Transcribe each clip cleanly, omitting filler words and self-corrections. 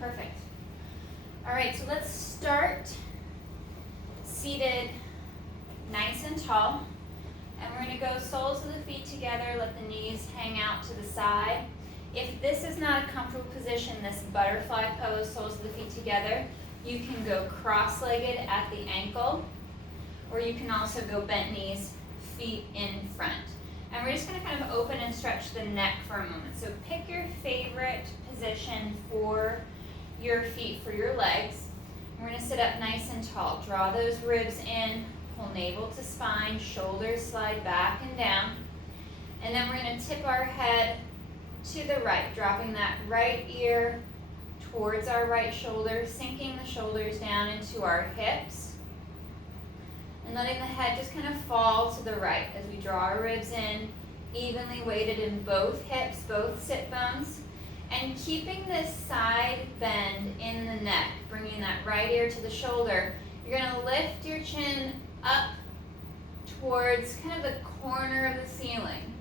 Perfect. All right, so let's start seated nice and tall. And we're going to go soles of the feet together, let the knees hang out to the side. If this is not a comfortable position, this butterfly pose, soles of the feet together, you can go cross-legged at the ankle, or you can also go bent knees, feet in front. And we're just going to kind of open and stretch the neck for a moment. So pick your favorite position for your feet, for your legs. We're going to sit up nice and tall. Draw those ribs in, pull navel to spine, shoulders slide back and down. And then we're going to tip our head to the right, dropping that right ear towards our right shoulder, sinking the shoulders down into our hips, and letting the head just kind of fall to the right as we draw our ribs in, evenly weighted in both hips, both sit bones, and keeping this side bend in the neck, bringing that right ear to the shoulder. You're going to lift your chin up towards kind of the corner of the ceiling.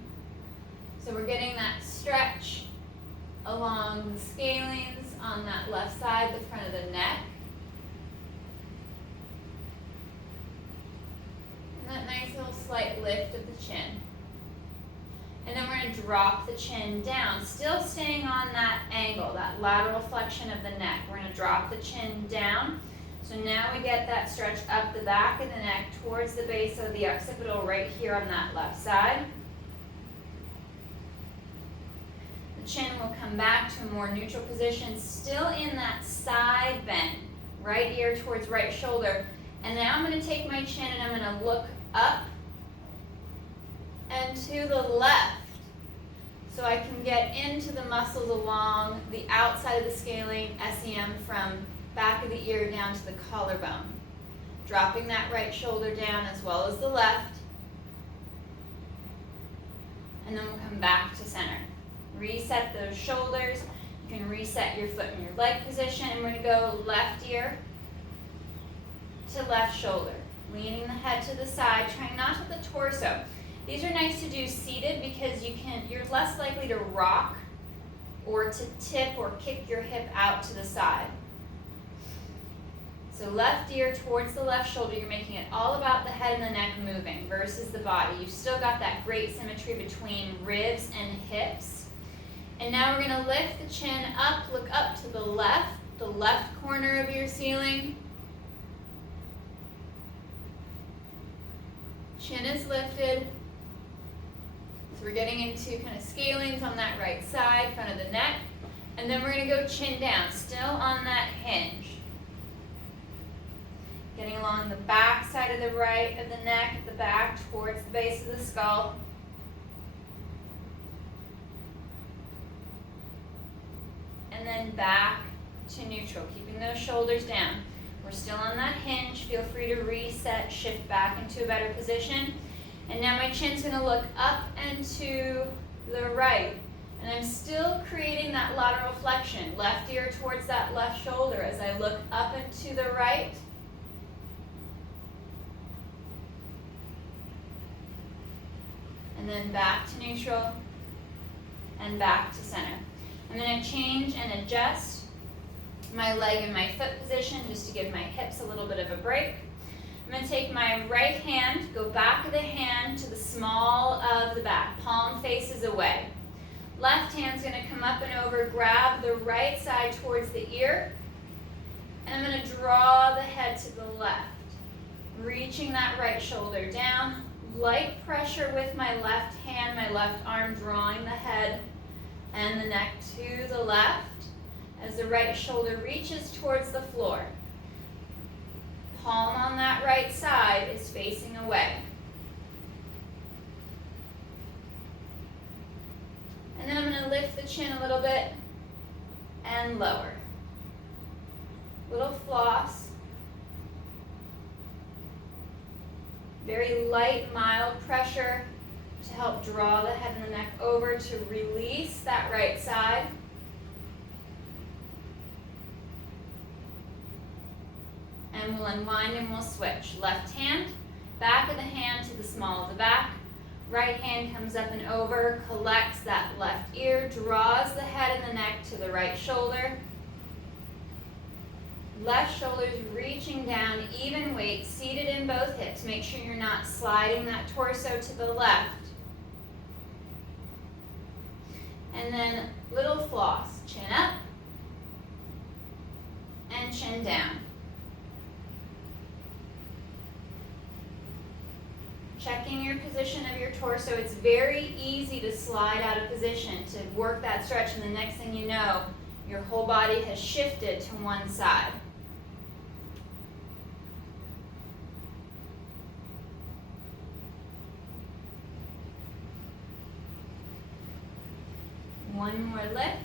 So we're getting that stretch along the scalenes on that left side, the front of the neck. And that nice little slight lift of the chin. And then we're going to drop the chin down, still staying on that angle, that lateral flexion of the neck. We're going to drop the chin down. So now we get that stretch up the back of the neck towards the base of the occipital right here on that left side. The chin will come back to a more neutral position, still in that side bend, right ear towards right shoulder. And now I'm going to take my chin and I'm going to look up and to the left, so I can get into the muscles along the outside of the scalene, SEM, from back of the ear down to the collarbone. Dropping that right shoulder down as well as the left. And then we'll come back to center. Reset those shoulders. You can reset your foot in your leg position. And we're going to go left ear to left shoulder. Leaning the head to the side, trying not to the torso. These are nice to do seated because you're less likely to rock or to tip or kick your hip out to the side. So left ear towards the left shoulder, you're making it all about the head and the neck moving versus the body. You've still got that great symmetry between ribs and hips. And now we're going to lift the chin up, look up to the left corner of your ceiling. Chin is lifted. So we're getting into kind of scalenes on that right side, front of the neck. And then we're going to go chin down, still on that hinge. Getting along the back side of the right of the neck, the back towards the base of the skull. And then back to neutral, keeping those shoulders down. We're still on that hinge. Feel free to reset, shift back into a better position. And now my chin's going to look up and to the right. And I'm still creating that lateral flexion. Left ear towards that left shoulder as I look up and to the right. And then back to neutral and back to center. I'm going to change and adjust my leg and my foot position just to give my hips a little bit of a break. I'm going to take my right hand, go back of the hand to the small of the back, palm faces away. Left hand's going to come up and over, grab the right side towards the ear, and I'm going to draw the head to the left, reaching that right shoulder down. Light pressure with my left hand, my left arm, drawing the head and the neck to the left as the right shoulder reaches towards the floor. Palm on that right side is facing away. And then I'm going to lift the chin a little bit and lower. Little floss. Very light, mild pressure to help draw the head and the neck over to release that right side. And we'll unwind and we'll switch. Left hand, back of the hand to the small of the back. Right hand comes up and over, collects that left ear, draws the head and the neck to the right shoulder. Left shoulder's reaching down, even weight, seated in both hips. Make sure you're not sliding that torso to the left. And then little floss, chin up and chin down. Checking your position of your torso. It's very easy to slide out of position, to work that stretch, and the next thing you know, your whole body has shifted to one side. One more lift.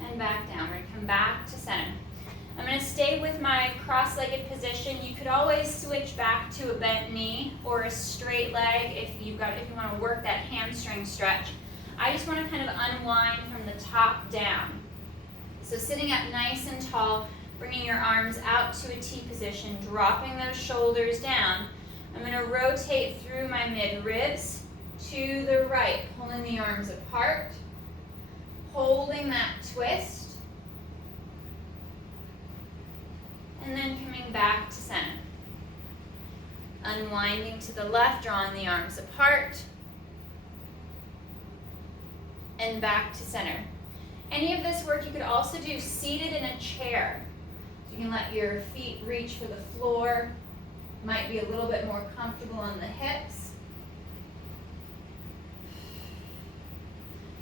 And back down. We're going to come back to center. I'm going to stay with my cross-legged position. You could always switch back to a bent knee or a straight leg if you want to work that hamstring stretch. I just want to kind of unwind from the top down. So sitting up nice and tall, bringing your arms out to a T position, dropping those shoulders down. I'm going to rotate through my mid-ribs to the right, pulling the arms apart, holding that twist, and then coming back to center. Unwinding to the left, drawing the arms apart, and back to center. Any of this work you could also do seated in a chair. So you can let your feet reach for the floor. Might be a little bit more comfortable on the hips.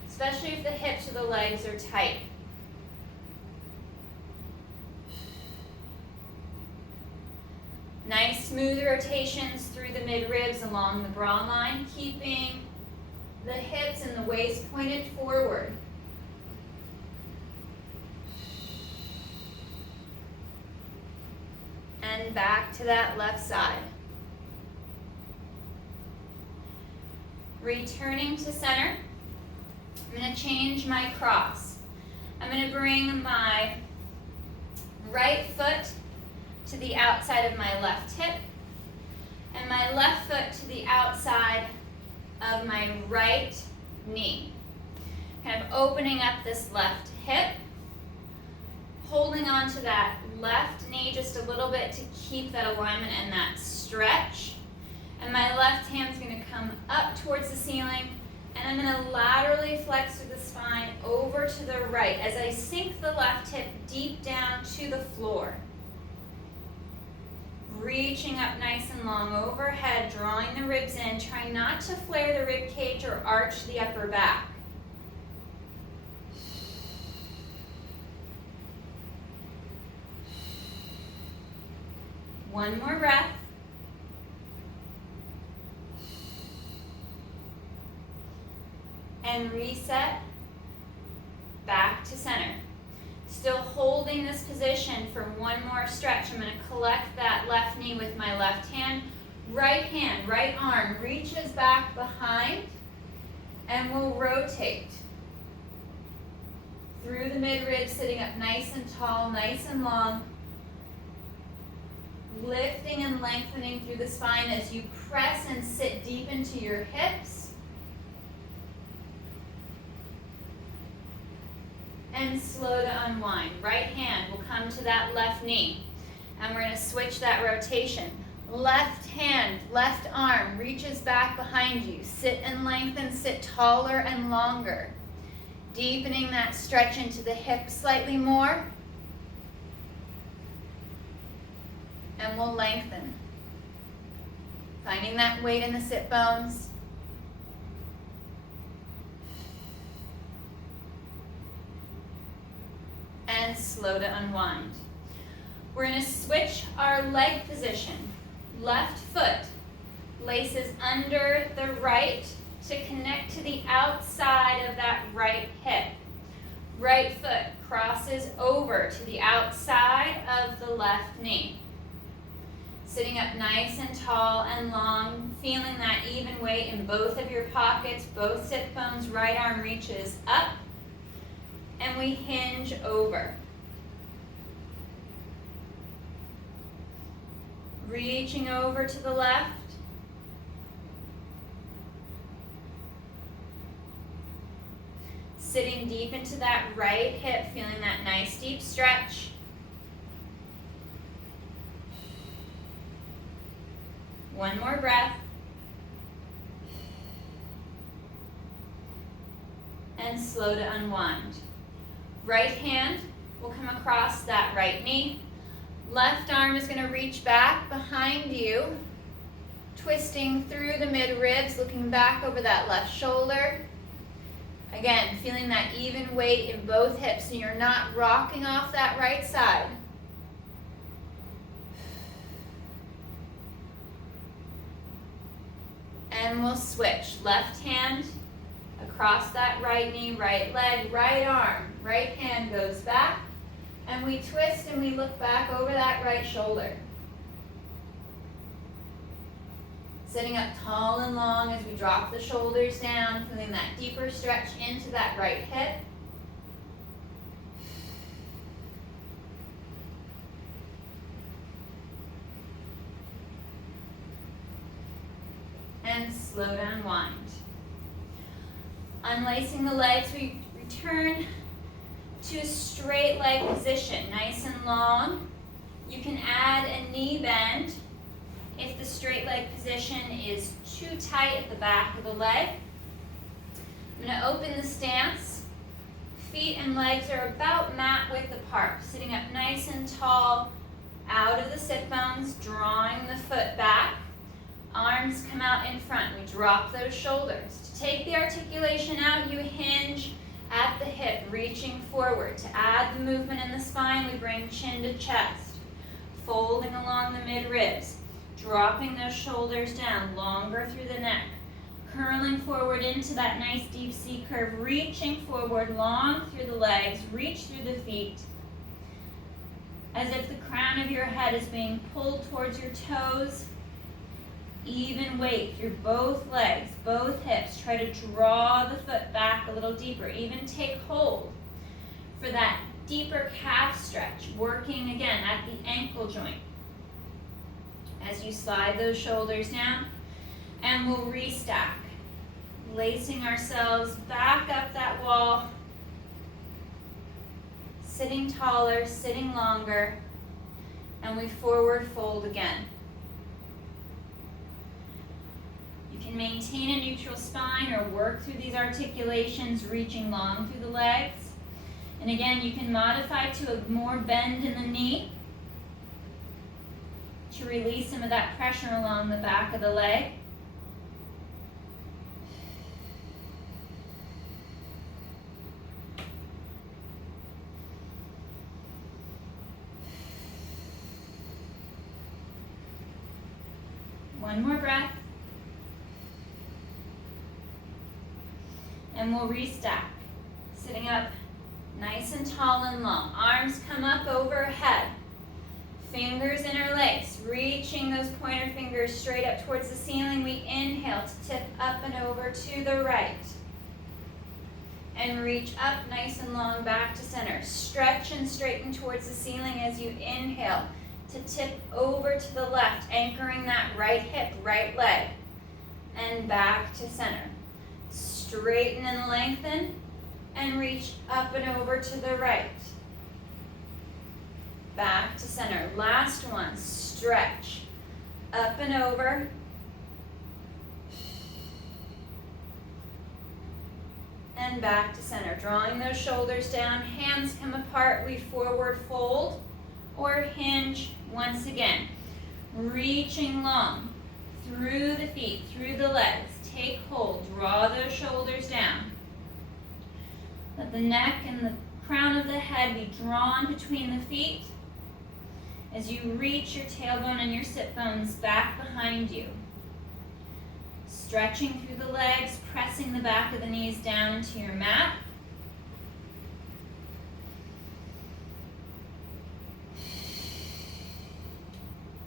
Especially if the hips or the legs are tight. Nice smooth rotations through the mid-ribs along the bra line, keeping the hips and the waist pointed forward. And back to that left side. Returning to center. I'm going to change my cross. I'm going to bring my right foot to the outside of my left hip and my left foot to the outside of my right knee. Kind of opening up this left hip, holding on to that left knee just a little bit to keep that alignment and that stretch. And my left hand's going to come up towards the ceiling. And I'm going to laterally flex through the spine over to the right as I sink the left hip deep down to the floor. Reaching up nice and long overhead, drawing the ribs in. Try not to flare the rib cage or arch the upper back. One more breath. And reset back to center. Still holding this position for one more stretch. I'm going to collect that left knee with my left hand, right arm reaches back behind, and we'll rotate through the mid-ribs, sitting up nice and tall, nice and long, lifting and lengthening through the spine as you press and sit deep into your hips. And slow to unwind. Right hand will come to that left knee. And we're going to switch that rotation. Left hand, left arm reaches back behind you. Sit and lengthen, sit taller and longer. Deepening that stretch into the hips slightly more. And we'll lengthen. Finding that weight in the sit bones. And slow to unwind. We're going to switch our leg position. Left foot laces under the right to connect to the outside of that right hip. Right foot crosses over to the outside of the left knee. Sitting up nice and tall and long, feeling that even weight in both of your pockets, both sit bones, right arm reaches up. And we hinge over. Reaching over to the left. Sitting deep into that right hip, feeling that nice deep stretch. One more breath. And slow to unwind. Right hand will come across that right knee. Left arm is going to reach back behind you, twisting through the mid-ribs, looking back over that left shoulder. Again, feeling that even weight in both hips, so you're not rocking off that right side. And we'll switch. Left hand across that right knee, right leg, right arm. Right hand goes back. And we twist and we look back over that right shoulder. Sitting up tall and long as we drop the shoulders down, feeling that deeper stretch into that right hip. And slow to unwind. Unlacing the legs, we return to a straight leg position, nice and long. You can add a knee bend if the straight leg position is too tight at the back of the leg. I'm going to open the stance. Feet and legs are about mat width apart, sitting up nice and tall, out of the sit bones, drawing the foot back. Arms come out in front. We drop those shoulders. To take the articulation out, you hinge at the hip, reaching forward. To add the movement in the spine, we bring chin to chest, folding along the mid-ribs, dropping those shoulders down, longer through the neck, curling forward into that nice deep C curve, reaching forward, long through the legs, reach through the feet, as if the crown of your head is being pulled towards your toes. Even weight through both legs, both hips. Try to draw the foot back a little deeper. Even take hold for that deeper calf stretch, working again at the ankle joint. As you slide those shoulders down, and we'll restack, lacing ourselves back up that wall, sitting taller, sitting longer, and we forward fold again. You can maintain a neutral spine or work through these articulations, reaching long through the legs. And again, you can modify to a more bend in the knee to release some of that pressure along the back of the leg. One more breath. And we'll restack, sitting up nice and tall and long. Arms come up overhead. Fingers interlace, reaching those pointer fingers straight up towards the ceiling. We inhale to tip up and over to the right. And reach up nice and long back to center. Stretch and straighten towards the ceiling as you inhale to tip over to the left, anchoring that right hip, right leg. And back to center. Straighten and lengthen, and reach up and over to the right. Back to center. Last one, stretch. Up and over. And back to center. Drawing those shoulders down, hands come apart, we forward fold, or hinge once again. Reaching long through the feet, through the legs. Take hold, draw those shoulders down. Let the neck and the crown of the head be drawn between the feet as you reach your tailbone and your sit bones back behind you. Stretching through the legs, pressing the back of the knees down into your mat.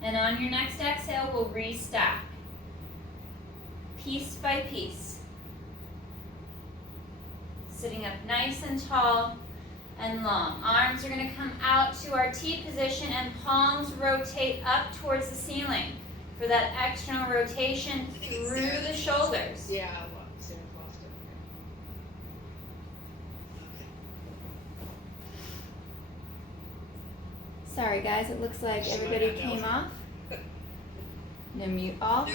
And on your next exhale, we'll restack. Piece by piece. Sitting up nice and tall and long. Arms are going to come out to our T position and palms rotate up towards the ceiling for that external rotation through the shoulders. Yeah, well, Sarah's lost Sorry guys, it looks like everybody came off. No mute all.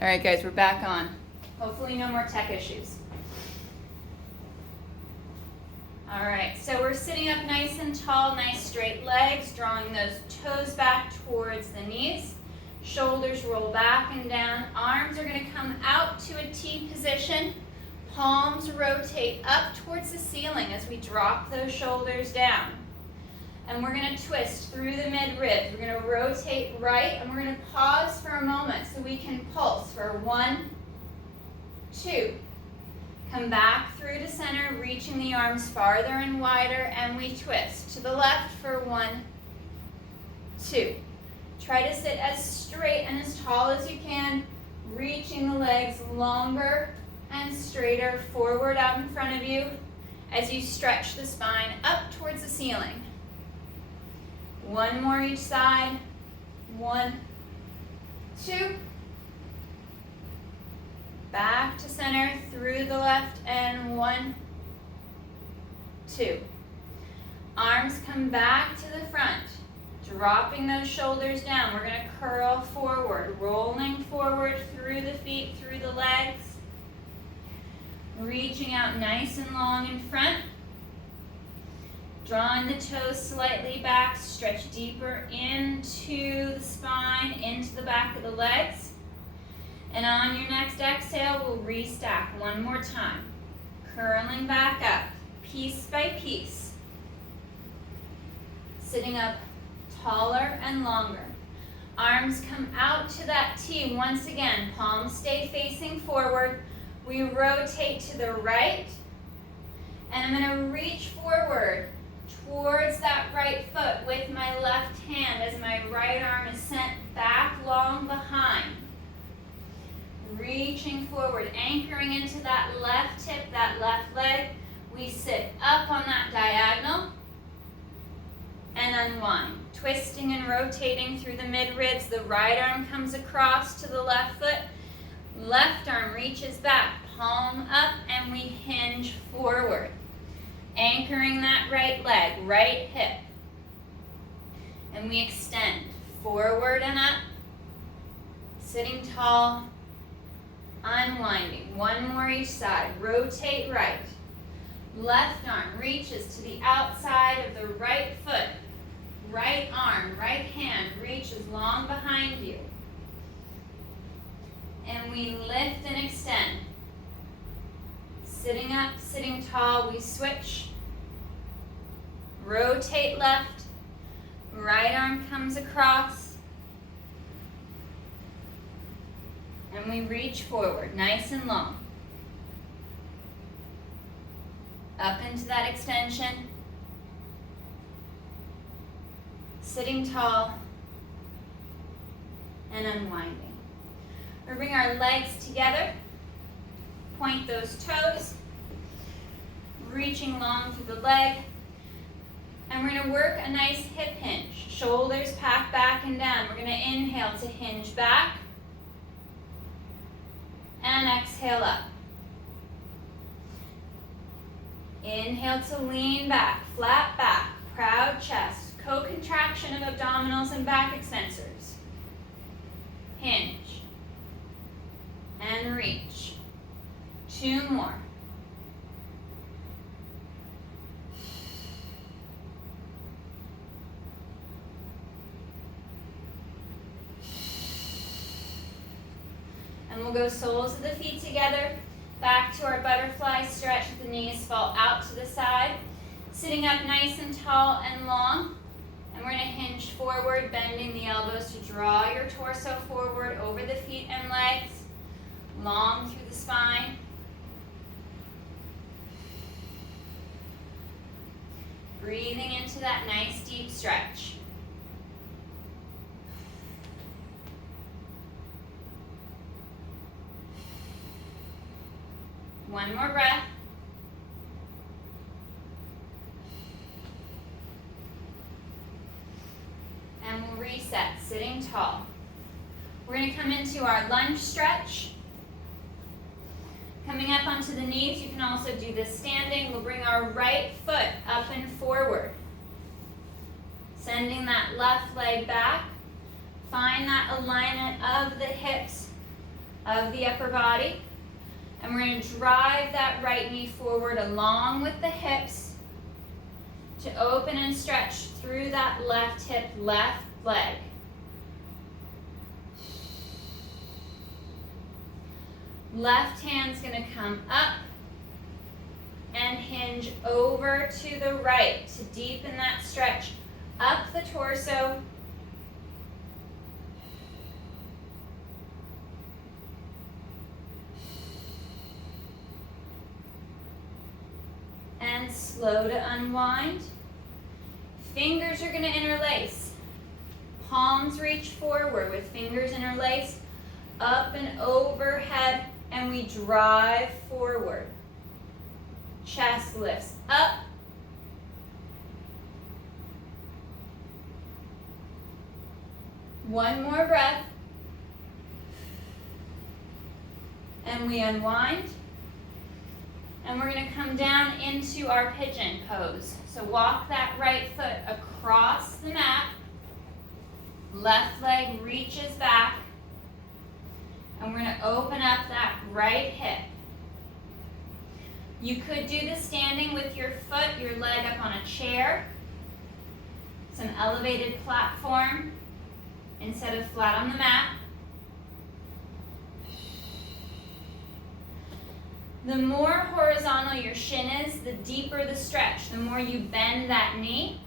All right guys, we're back on. Hopefully no more tech issues. All right, so we're sitting up nice and tall, nice straight legs, drawing those toes back towards the knees. Shoulders roll back and down. Arms are going to come out to a T position. Palms rotate up towards the ceiling as we drop those shoulders down. And we're going to twist through the mid-ribs. We're going to rotate right, and we're going to pause for a moment so we can pulse for 1, 2. Come back through to center, reaching the arms farther and wider, and we twist to the left for 1, 2. Try to sit as straight and as tall as you can, reaching the legs longer and straighter forward out in front of you as you stretch the spine up towards the ceiling. 1 more each side. 1, 2. Back to center through the left, and 1, 2. Arms come back to the front, dropping those shoulders down. We're going to curl forward, rolling forward through the feet, through the legs. Reaching out nice and long in front. Drawing the toes slightly back, stretch deeper into the spine, into the back of the legs. And on your next exhale, we'll restack one more time. Curling back up, piece by piece. Sitting up taller and longer. Arms come out to that T. Once again, palms stay facing forward. We rotate to the right. And I'm going to reach forward towards that right foot with my left hand as my right arm is sent back long behind. Reaching forward, anchoring into that left hip, that left leg. We sit up on that diagonal and unwind. Twisting and rotating through the mid-ribs. The right arm comes across to the left foot. Left arm reaches back, palm up, and we hinge forward. Anchoring that right leg, right hip. And we extend forward and up. Sitting tall. Unwinding. 1 more each side. Rotate right. Left arm reaches to the outside of the right foot. Right arm, right hand reaches long behind you. And we lift and extend. Sitting up, sitting tall, we switch. Rotate left. Right arm comes across. And we reach forward, nice and long. Up into that extension. Sitting tall. And unwinding. We'll bring our legs together. Point those toes. Reaching long through the leg. And we're going to work a nice hip hinge. Shoulders pack back and down. We're going to inhale to hinge back. And exhale up. Inhale to lean back, flat back, proud chest, co-contraction of abdominals and back extensors. Hinge. And reach. 2 more. And we'll go soles of the feet together, back to our butterfly stretch with the knees fall out to the side. Sitting up nice and tall and long. And we're going to hinge forward, bending the elbows to draw your torso forward over the feet and legs. Long through the spine. Breathing into that nice deep stretch. One more breath. And we'll reset, sitting tall. We're going to come into our lunge stretch. Coming up onto the knees, you can also do this standing. We'll bring our right foot up and forward. Sending that left leg back. Find that alignment of the hips of the upper body. And we're going to drive that right knee forward along with the hips to open and stretch through that left hip, left leg. Left hand's going to come up and hinge over to the right to deepen that stretch up the torso. And slow to unwind. Fingers are going to interlace. Palms reach forward with fingers interlaced, up and overhead, and we drive forward. Chest lifts up. One more breath. And we unwind. And we're going to come down into our pigeon pose. So walk that right foot across the mat. Left leg reaches back. And we're going to open up that right hip. You could do this standing with your foot, your leg up on a chair. Some elevated platform instead of flat on the mat. The more horizontal your shin is, the deeper the stretch. The more you bend that knee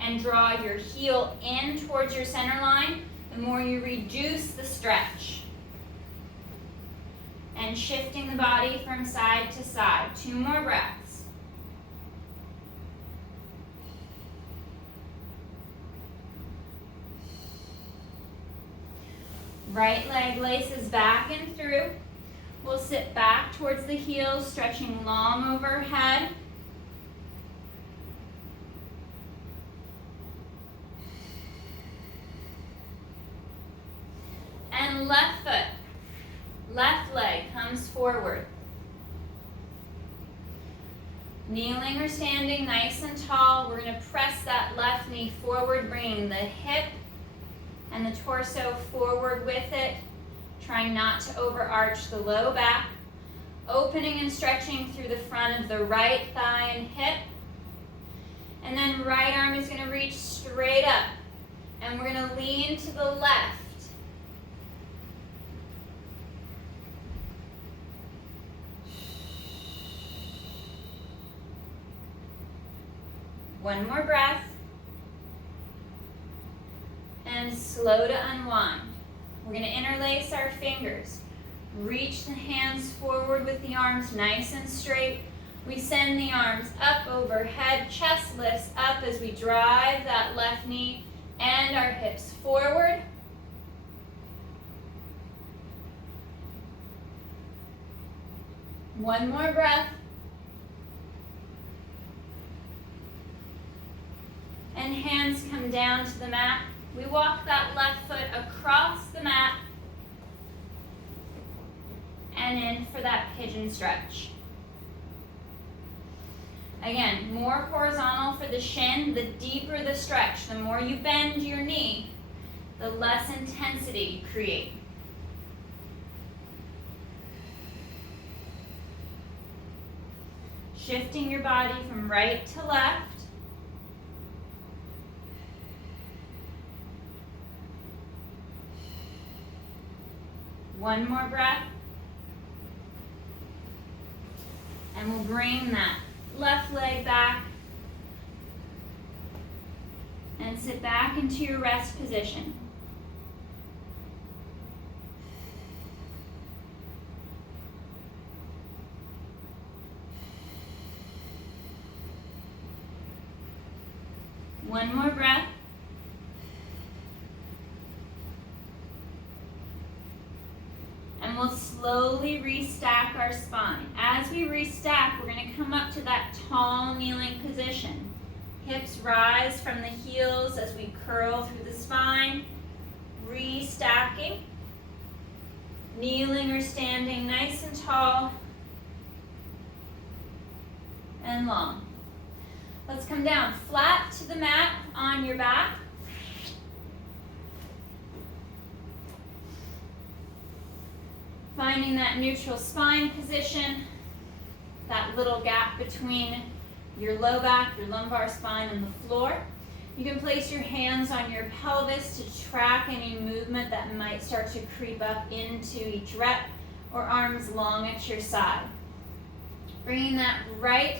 and draw your heel in towards your center line, the more you reduce the stretch. And shifting the body from side to side. 2 more breaths. Right leg laces back and through. We'll sit back towards the heels, stretching long overhead. And left foot. Left leg comes forward. Kneeling or standing nice and tall, we're going to press that left knee forward, bringing the hip and the torso forward with it, trying not to overarch the low back. Opening and stretching through the front of the right thigh and hip. And then right arm is going to reach straight up. And we're going to lean to the left. One more breath. And slow to unwind. We're going to interlace our fingers. Reach the hands forward with the arms nice and straight. We send the arms up overhead. Chest lifts up as we drive that left knee and our hips forward. One more breath. And hands come down to the mat. We walk that left foot across the mat and in for that pigeon stretch. Again, more horizontal for the shin, the deeper the stretch. The more you bend your knee, the less intensity you create. Shifting your body from right to left. One more breath. And we'll bring that left leg back and sit back into your rest position. One more breath. And we'll slowly restack our spine. As we restack, we're going to come up to that tall kneeling position. Hips rise from the heels as we curl through the spine. Restacking. Kneeling or standing nice and tall. and long. Let's come down flat to the mat on your back. Finding that neutral spine position, that little gap between your low back, your lumbar spine, and the floor. You can place your hands on your pelvis to track any movement that might start to creep up into each rep, or arms long at your side. Bringing that right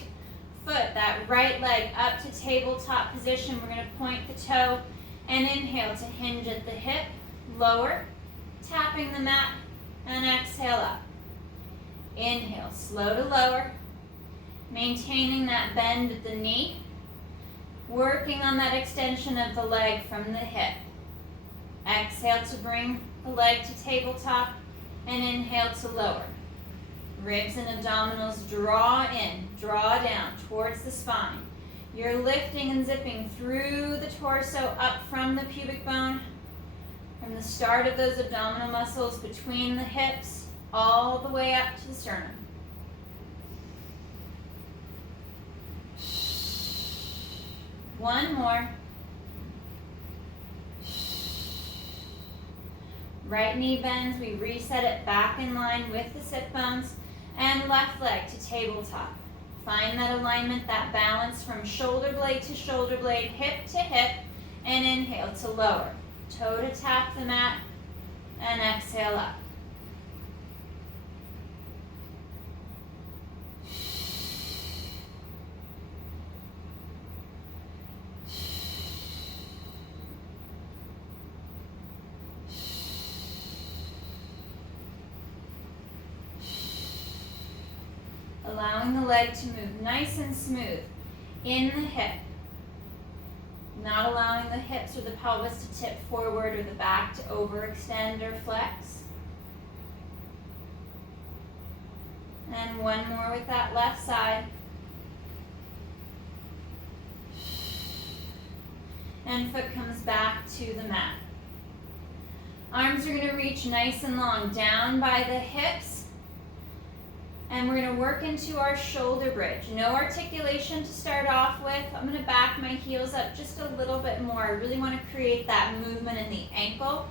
foot, that right leg up to tabletop position. We're going to point the toe and inhale to hinge at the hip, lower, tapping the mat, and exhale up. Inhale, slow to lower, maintaining that bend at the knee, working on that extension of the leg from the hip. Exhale to bring the leg to tabletop, and inhale to lower. Ribs and abdominals draw in, draw down towards the spine. You're lifting and zipping through the torso up from the pubic bone, from the start of those abdominal muscles between the hips, all the way up to the sternum. One more. Right knee bends, we reset it back in line with the sit bones, and left leg to tabletop. Find that alignment, that balance from shoulder blade to shoulder blade, hip to hip, and inhale to lower. Toe to tap the mat, and exhale up. Allowing the leg to move nice and smooth in the hip. Not allowing the hips or the pelvis to tip forward or the back to overextend or flex. And one more with that left side. And foot comes back to the mat. Arms are going to reach nice and long down by the hips. And we're going to work into our shoulder bridge. No articulation to start off with. I'm going to back my heels up just a little bit more. I really want to create that movement in the ankle.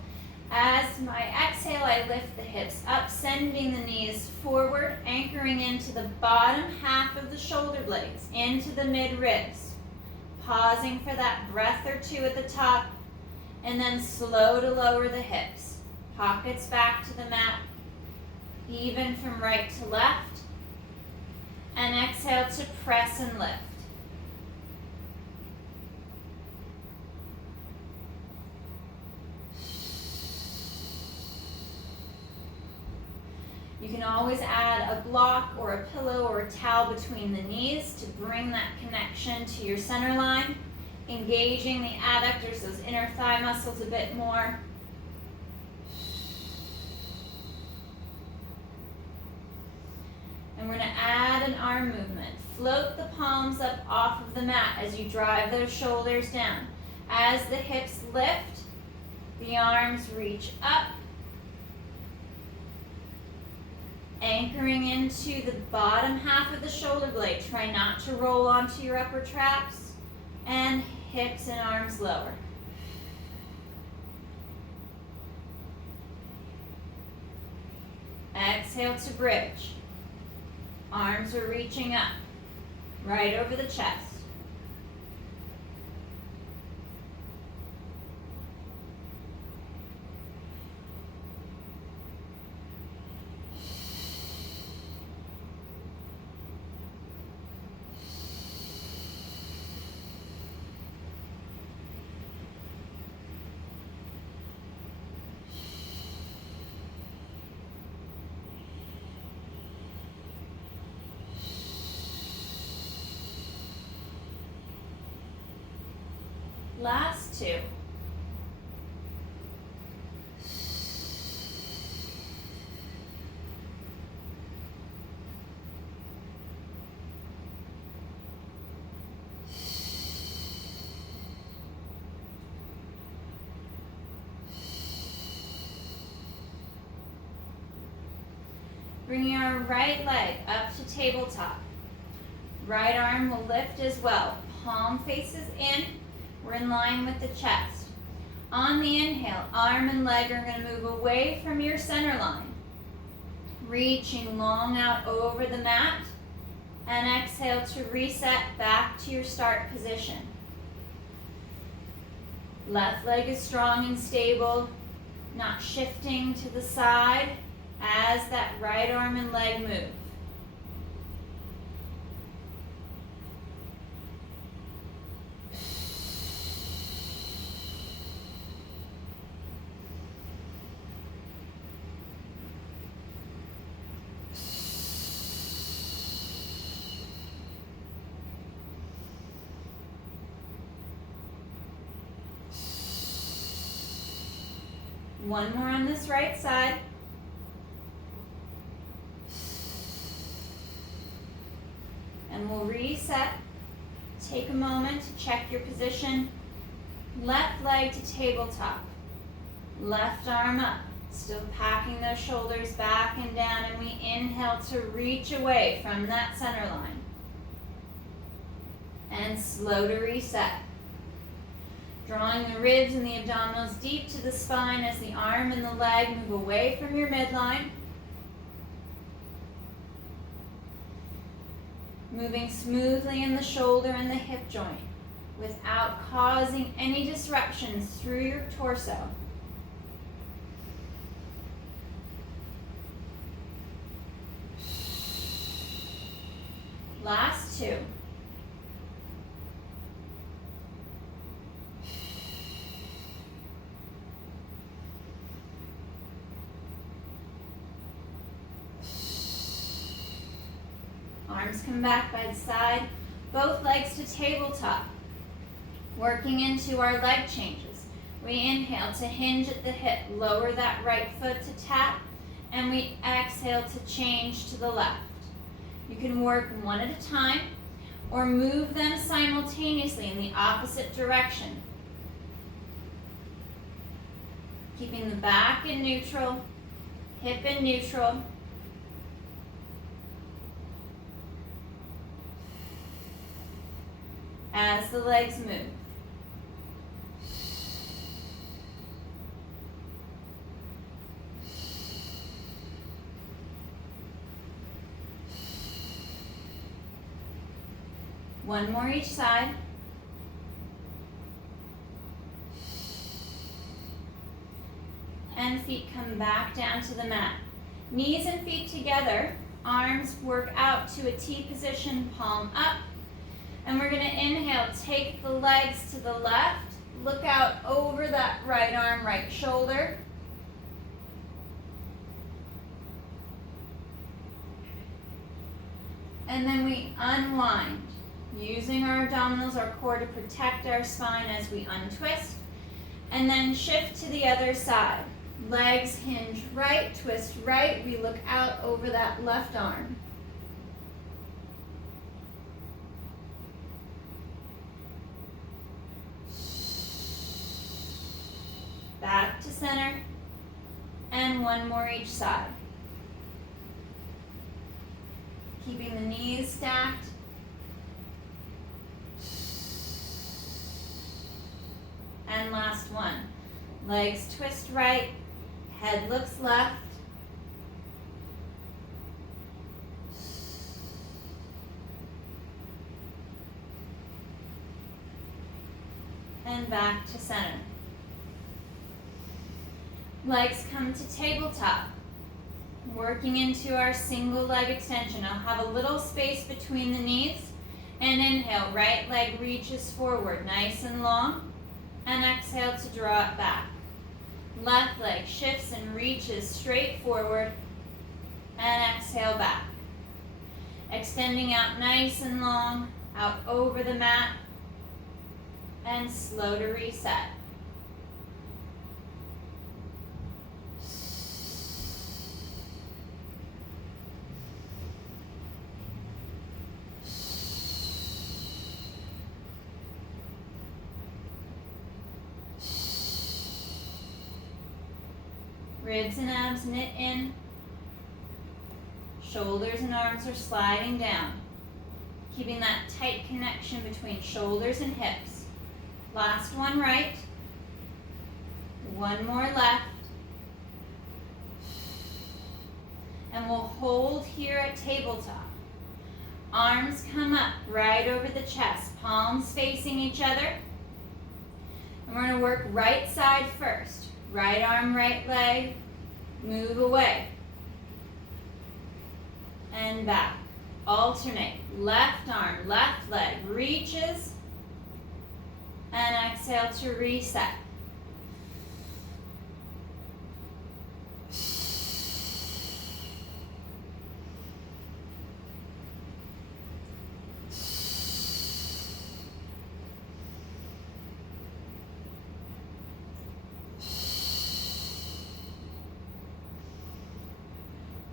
As my exhale, I lift the hips up, sending the knees forward, anchoring into the bottom half of the shoulder blades, into the mid-ribs. Pausing for that breath or two at the top, and then slow to lower the hips. Pockets back to the mat, even from right to left, and exhale to press and lift. You can always add a block or a pillow or a towel between the knees to bring that connection to your center line, engaging the adductors, those inner thigh muscles a bit more. And we're going to add an arm movement. Float the palms up off of the mat as you drive those shoulders down. As the hips lift, the arms reach up, anchoring into the bottom half of the shoulder blade. Try not to roll onto your upper traps, and hips and arms lower. Exhale to bridge. Arms are reaching up, right over the chest. Last two. Bringing our right leg up to tabletop. Right arm will lift as well. Palm faces in. We're in line with the chest. On the inhale, arm and leg are going to move away from your center line. Reaching long out over the mat. And exhale to reset back to your start position. Left leg is strong and stable, not shifting to the side as that right arm and leg move. One more on this right side. And we'll reset. Take a moment to check your position. Left leg to tabletop. Left arm up. Still packing those shoulders back and down, and we inhale to reach away from that center line. And slow to reset. Drawing the ribs and the abdominals deep to the spine as the arm and the leg move away from your midline. Moving smoothly in the shoulder and the hip joint without causing any disruptions through your torso. Last two. Arms come back by the side, both legs to tabletop. Working into our leg changes. We inhale to hinge at the hip, lower that right foot to tap, and we exhale to change to the left. You can work one at a time or move them simultaneously in the opposite direction. Keeping the back in neutral, hip in neutral. As the legs move. One more each side. And feet come back down to the mat. Knees and feet together. Arms work out to a T position, palm up. And we're going to inhale, take the legs to the left. Look out over that right arm, right shoulder. And then we unwind, using our abdominals, our core to protect our spine as we untwist. And then shift to the other side. Legs hinge right, twist right. We look out over that left arm. Back to center, and one more each side. Keeping the knees stacked. And last one. Legs twist right, head looks left. And back to center. Legs come to tabletop. Working into our single leg extension. I'll have a little space between the knees. And inhale, right leg reaches forward, nice and long. And exhale to draw it back. Left leg shifts and reaches straight forward. And exhale back. Extending out nice and long, out over the mat. And slow to reset. Ribs and abs knit in. Shoulders and arms are sliding down. keeping that tight connection between shoulders and hips. Last one right. One more left. And we'll hold here at tabletop. Arms come up right over the chest, palms facing each other. And we're going to work right side first. Right arm, right leg, move away. And back. Alternate. Left arm, left leg reaches. And exhale to reset.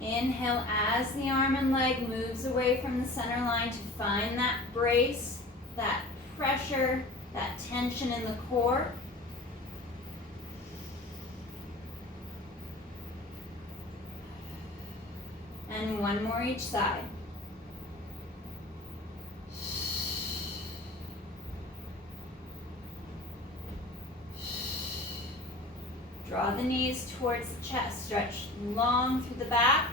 Inhale as the arm and leg moves away from the center line to find that brace, that pressure, that tension in the core. And one more each side. Draw the knees towards the chest, stretch long through the back.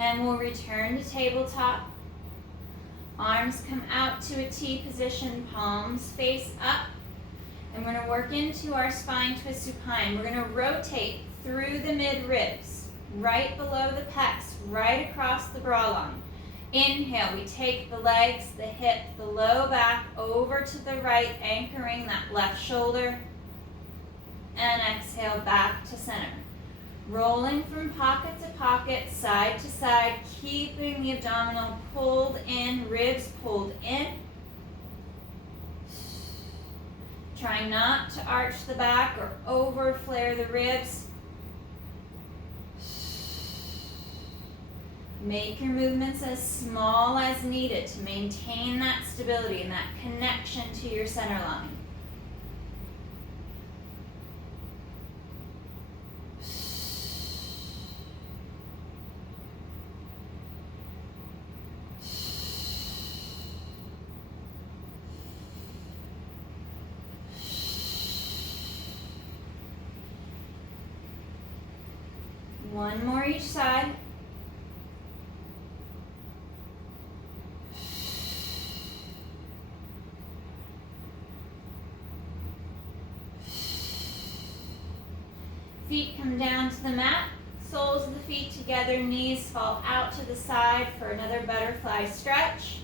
And we'll return to tabletop. Arms come out to a T position, palms face up. And we're going to work into our spine twist supine. We're going to rotate through the mid ribs, right below the pecs, right across the bra line. Inhale, we take the legs, the hip, the low back over to the right, anchoring that left shoulder. And exhale back to center. Rolling from pocket to pocket, side to side, keeping the abdominal pulled in, ribs pulled in. Try not to arch the back or over flare the ribs. Make your movements as small as needed to maintain that stability and that connection to your center line. One more each side. Feet come down to the mat, soles of the feet together, knees fall out to the side for another butterfly stretch.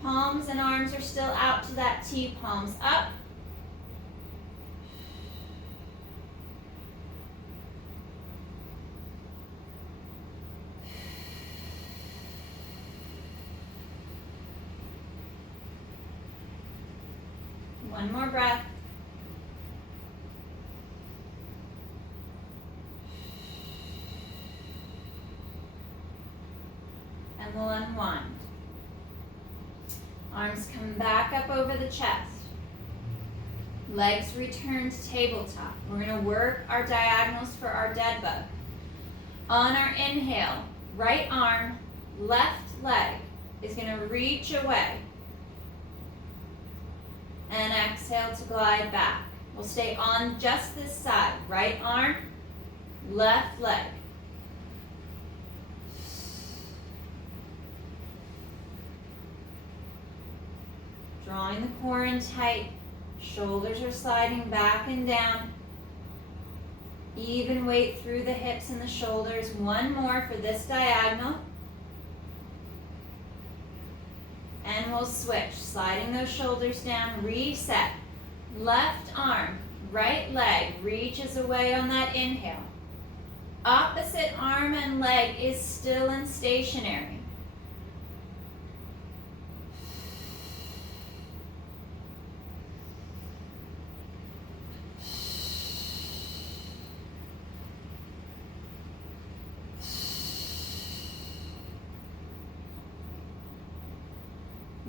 Palms and arms are still out to that T, palms up. One more breath. And we'll unwind. Arms come back up over the chest. Legs return to tabletop. We're going to work our diagonals for our dead bug. On our inhale, right arm, left leg is going to reach away. And exhale to glide back. We'll stay on just this side. Right arm, left leg. Drawing the core in tight. Shoulders are sliding back and down. Even weight through the hips and the shoulders. One more for this diagonal. And we'll switch, sliding those shoulders down, reset. Left arm, right leg reaches away on that inhale. Opposite arm and leg is still and stationary.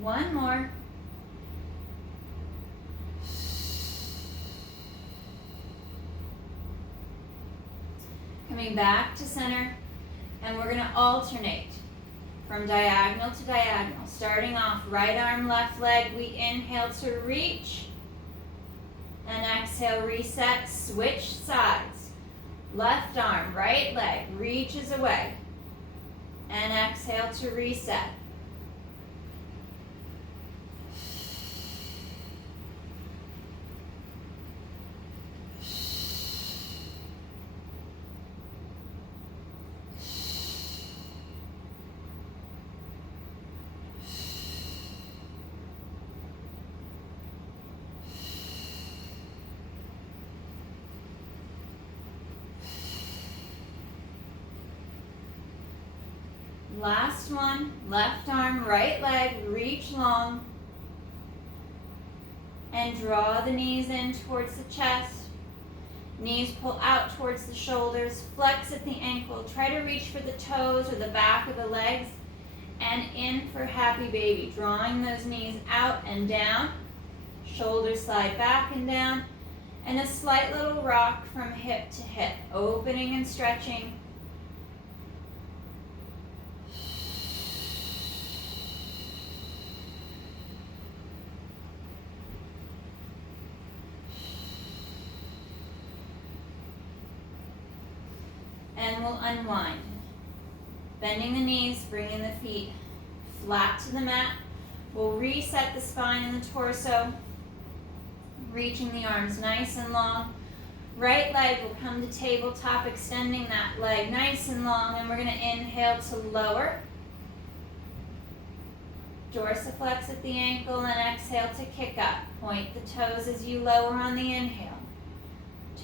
One more. Coming back to center, and we're gonna alternate from diagonal to diagonal. Starting off, right arm, left leg. We inhale to reach, and exhale, reset, switch sides. Left arm, right leg, reaches away, and exhale to reset. Last one, left arm, right leg, reach long, and draw the knees in towards the chest. Knees pull out towards the shoulders, flex at the ankle, try to reach for the toes or the back of the legs, and in for happy baby, drawing those knees out and down, shoulders slide back and down, and a slight little rock from hip to hip, opening and stretching. And we'll unwind. Bending the knees, bringing the feet flat to the mat. We'll reset the spine and the torso, reaching the arms nice and long. Right leg will come to tabletop, extending that leg nice and long, and we're gonna inhale to lower. Dorsiflex at the ankle and exhale to kick up. Point the toes as you lower on the inhale.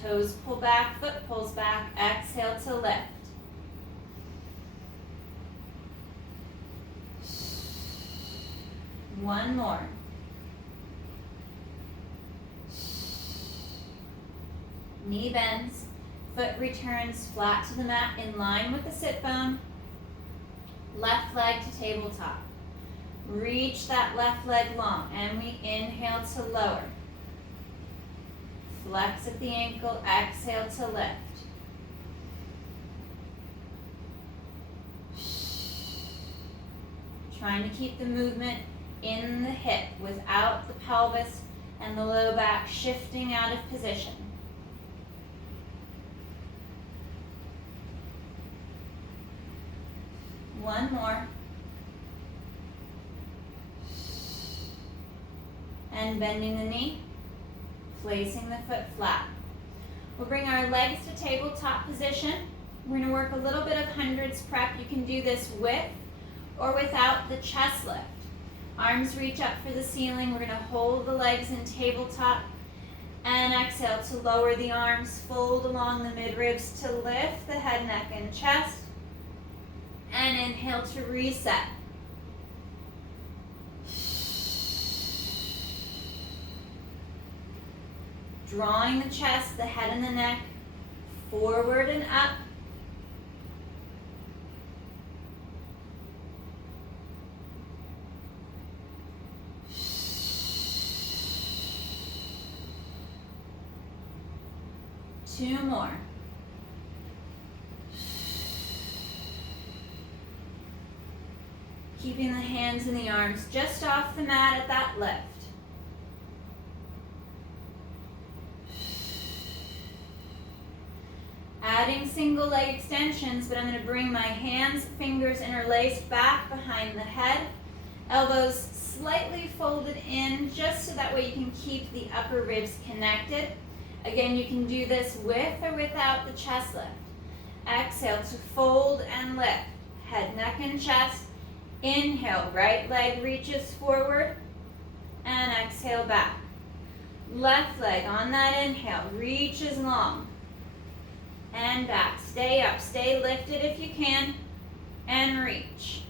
Toes pull back, foot pulls back, exhale to lift. One more. Knee bends, foot returns flat to the mat in line with the sit bone. Left leg to tabletop. Reach that left leg long, and we inhale to lower. Flex at the ankle, exhale to lift. Trying to keep the movement in the hip without the pelvis and the low back shifting out of position. One more. And bending the knee. Placing the foot flat. We'll bring our legs to tabletop position. We're going to work a little bit of hundreds prep. You can do this with or without the chest lift. Arms reach up for the ceiling. We're going to hold the legs in tabletop and exhale to lower the arms, fold along the midribs to lift the head, neck, and chest. And inhale to reset. Drawing the chest, the head and the neck forward and up. Two more. Keeping the hands and the arms just off the mat at that lift. Adding single leg extensions, but I'm going to bring my hands, fingers interlaced back behind the head. Elbows slightly folded in, just so that way you can keep the upper ribs connected. Again, you can do this with or without the chest lift. Exhale to fold and lift. Head, neck, and chest. Inhale, right leg reaches forward. And exhale back. Left leg on that inhale reaches long. And back. Stay up. Stay lifted if you can. And reach.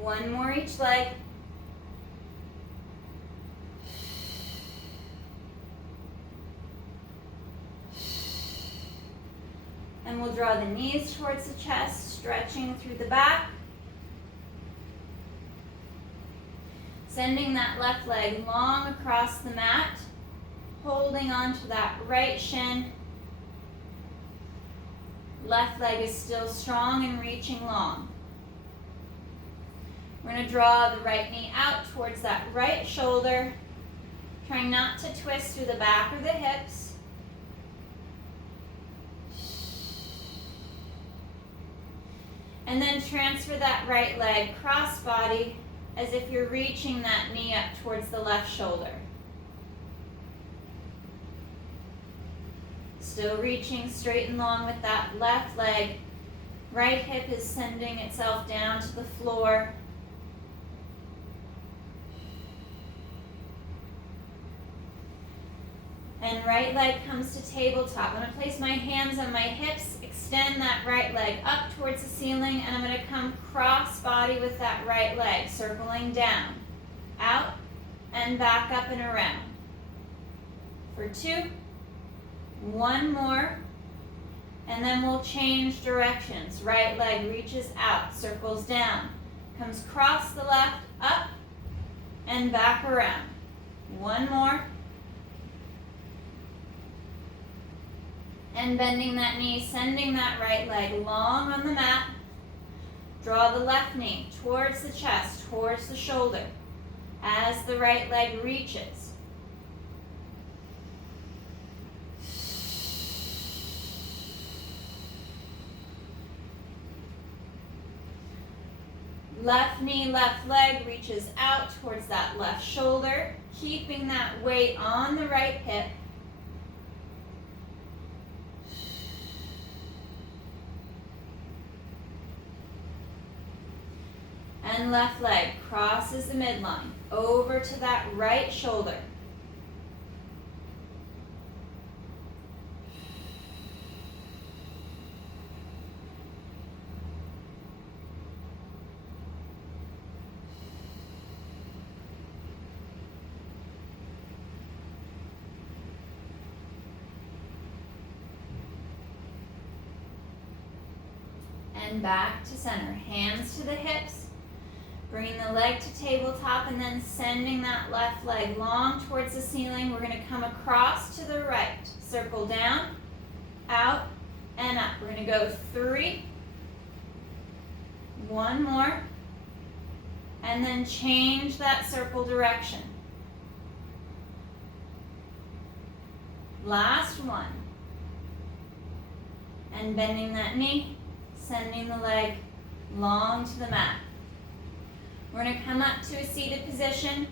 One more each leg. And we'll draw the knees towards the chest, stretching through the back. Sending that left leg long across the mat, holding onto that right shin. Left leg is still strong and reaching long. We're going to draw the right knee out towards that right shoulder, trying not to twist through the back or the hips. And then transfer that right leg cross body as if you're reaching that knee up towards the left shoulder. Still reaching straight and long with that left leg. Right hip is sending itself down to the floor. And right leg comes to tabletop. I'm going to place my hands on my hips, extend that right leg up towards the ceiling, and I'm going to come cross body with that right leg, circling down, out, and back up and around. For 2, 1 more, and then we'll change directions. Right leg reaches out, circles down, comes cross the left, up, and back around. 1 more. And bending that knee, sending that right leg long on the mat. Draw the left knee towards the chest, towards the shoulder, as the right leg reaches. Left knee, left leg reaches out towards that left shoulder, keeping that weight on the right hip. And left leg crosses the midline over to that right shoulder. And back to center. Hands to the hips. Bringing the leg to tabletop and then sending that left leg long towards the ceiling. We're going to come across to the right. Circle down, out, and up. We're going to go 3. 1 more. And then change that circle direction. Last one. And bending that knee, sending the leg long to the mat. We're going to come up to a seated position.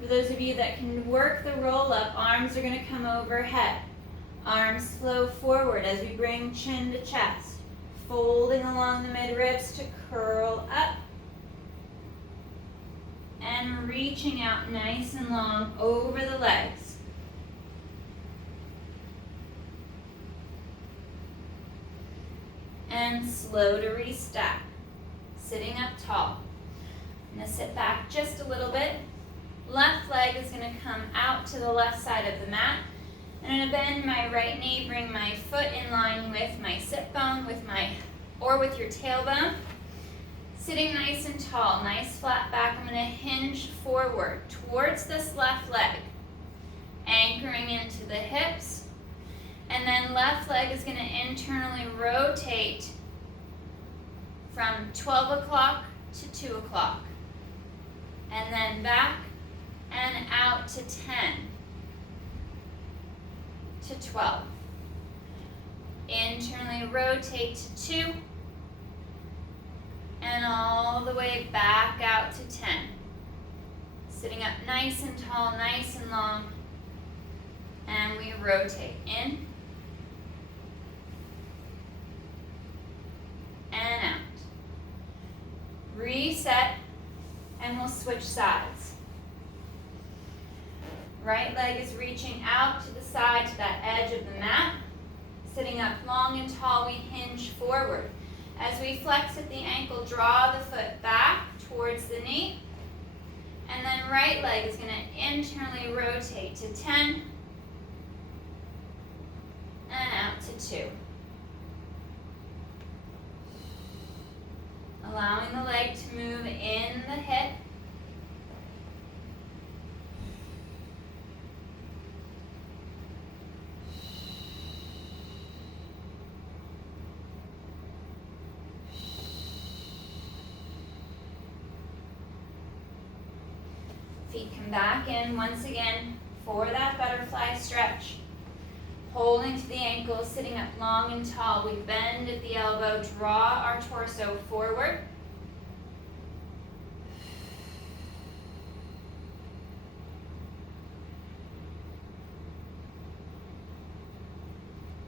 For those of you that can work the roll up, arms are going to come overhead. Arms flow forward as we bring chin to chest. Folding along the midribs to curl up. And reaching out nice and long over the legs. And slow to restack. Sitting up tall. I'm going to sit back just a little bit. Left leg is going to come out to the left side of the mat. I'm going to bend my right knee, bring my foot in line with my sit bone, with your tailbone. Sitting nice and tall, nice flat back. I'm going to hinge forward towards this left leg, anchoring into the hips. And then left leg is going to internally rotate from 12 o'clock to 2 o'clock. And then back and out to 10, to 12. Internally rotate to 2, and all the way back out to 10. Sitting up nice and tall, nice and long, and we rotate in and out. Reset. And we'll switch sides. Right leg is reaching out to the side, to that edge of the mat. Sitting up long and tall, we hinge forward. As we flex at the ankle, draw the foot back towards the knee. And then right leg is going to internally rotate to 10 and out to 2. Feet come back in once again for that butterfly stretch. Holding to the ankles, sitting up long and tall. We bend at the elbow, draw our torso forward.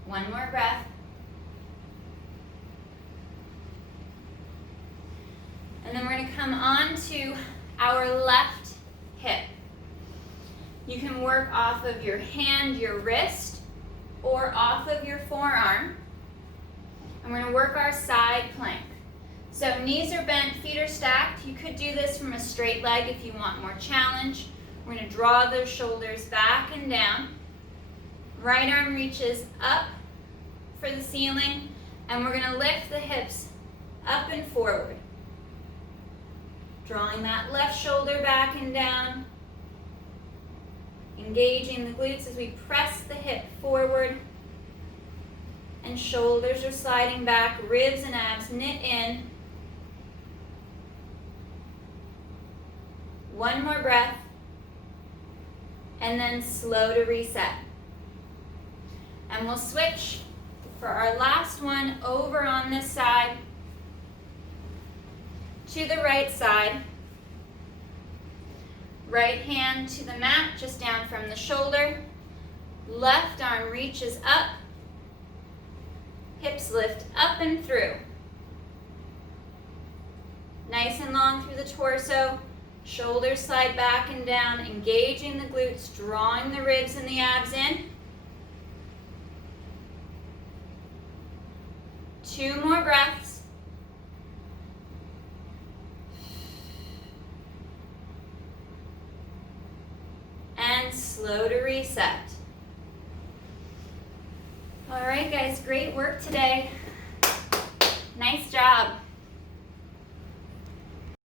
One more breath. And then we're going to come on to our left hip. You can work off of your hand, your wrist, or off of your forearm. And we're going to work our side plank. So knees are bent, feet are stacked. You could do this from a straight leg if you want more challenge. We're going to draw those shoulders back and down. Right arm reaches up for the ceiling, and we're going to lift the hips up and forward. Drawing that left shoulder back and down. Engaging the glutes as we press the hip forward. And shoulders are sliding back, ribs and abs knit in. One more breath. And then slow to reset. And we'll switch for our last one over on this side to the right side. Right hand to the mat, just down from the shoulder. Left arm reaches up. Hips lift up and through. Nice and long through the torso. Shoulders slide back and down, engaging the glutes, drawing the ribs and the abs in. 2 more breaths. And slow to reset. All right, guys, great work today. Nice job.